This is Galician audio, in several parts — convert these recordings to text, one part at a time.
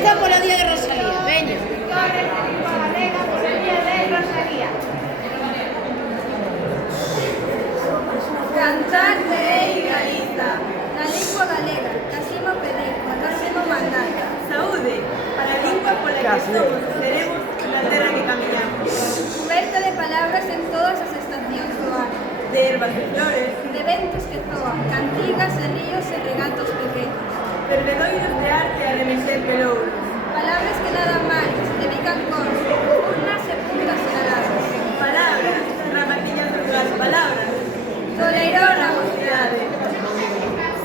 festa polo día de Rosalía, veña. Corre a galega por el día de Rosalía. Cantar terei Galiza, na lingua galega, casimo pedico, casimo mandata. Saúde para a lingua pola que somos e seremos na terra que camiñamos. Cuberta de palabras en todas as estacións do ano, De herbas e flores, de ventos que zoan, cantigas e ríos e regatos pequenos. fervedoiros de arte a remecer pelouros. Palabras que nada máis, dedican cons, urnas e puntas aladas. Palabras, ramatillas das palabras. Toleirón a Mocidade,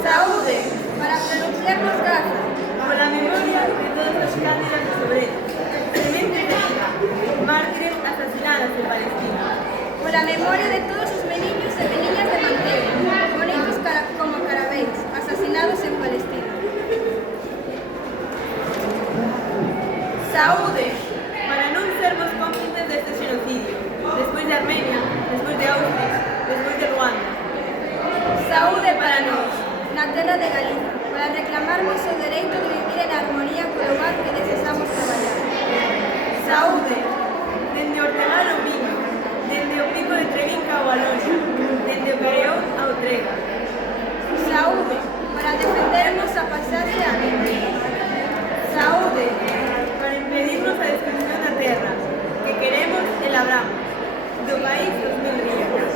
saúde, para pronunciarnos gaza. pola memoria de todos os cándidas e sobrenos. Sementes de vida, mártires asasinadas en Palestina. Por la memoria de todos os meniños e meniñas de Mantega, bonitos como carabéns, asasinados en Palestina. Saúde para non sermos cómplices deste xenocidio. Despois de Armenia, despois de Auschwitz, despois de Ruanda. Saúde para nós, na terra de Galiza, para reclamarmos o dereito de vivir en armonía co lugar que desexamos traballar. Saúde, dende Hortelano ao Miño, dende o Pico de Trevinca ao Alonso, dende o Careón ao Trega. Saúde, para defendernos a pasaxe a vida. Saúde, para impedirnos a destrucción da terra, que queremos e labramos, do país dos mil ríos.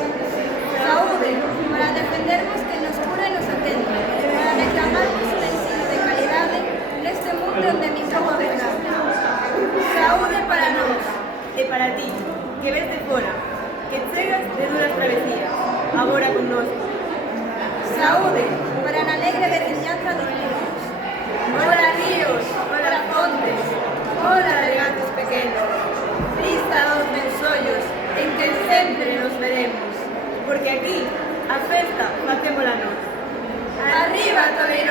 Saúde, para defendernos que nos cura e nos atende, para reclamarnos un ensino de calidade neste mundo onde mimos a verdade. Saúde para nós e para ti, que ves de fora, que chegas de duras travesías, agora connosco. Saúde, para na alegre veciñanza dos ríos. Hola ríos, hola fontes, hola regatos pequenos, brisa aos meus ollos, en que sempre nos veremos, porque aquí a festa facémola nós. Arriba, Toledo!